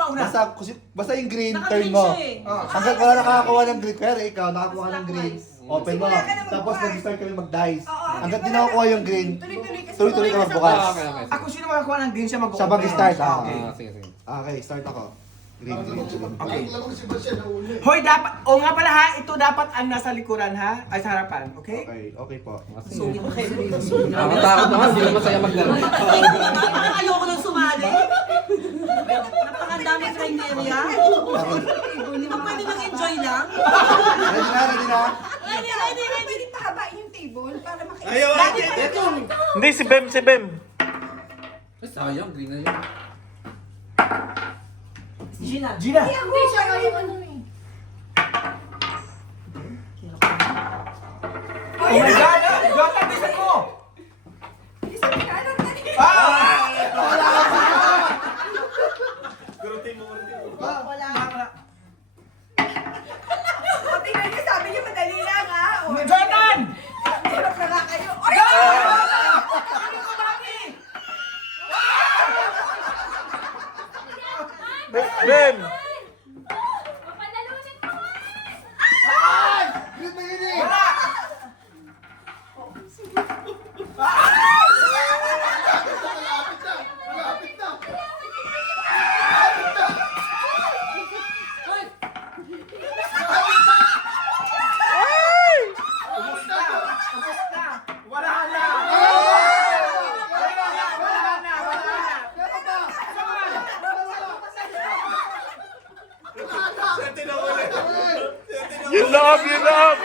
mauna? Basta yung green, turn Naka-green mo. siya eh. Hanggang wala nakakakuha ng green, kaya ikaw nakakuha ng green, Clockwise. open mo. Simula ka na Tapos magbukas. mag-start kami mag-dice. Oo, Hanggang di wala nakukuha ka- yung green, Tuloy-tuloy ka. tuloy-tuloy ka magbukas. Okay. Ako sino makakuha ng green siya mag-open? Siya mag-start, Okay. Sige. Okay, start ako. Green, green. Okay. Alam ko si Bastian na uli. Hoy, dapat, o nga pala ha, ito dapat ang nasa likuran ha, ay sa harapan, okay? Okay, okay po. Sugin mo kayo. Nakatakot naman, hindi na masaya maglaro. Parang ayoko nang sumali. Napakadami criteria. Hindi mo pwede mag-enjoy lang. Ready na, ready na? Pwede pahabain yung table para makita. Ayaw, Dati ate, pa- ito. Hindi, si Bem, si Bem. Sayang, green na yun. Gina! Hindi siya yung ano eh. Oh my God! Jota, bisan mo! Isang kanan na rin. Wala. O, tingnan niyo, sabi niyo madali lang ha. O, Jordan! hirap na nga kayo. Oy! Bem! Green na yun eh! Wala! Malapit na. Ubus na! Ubus na! Wala na! Yun lang, yun lang!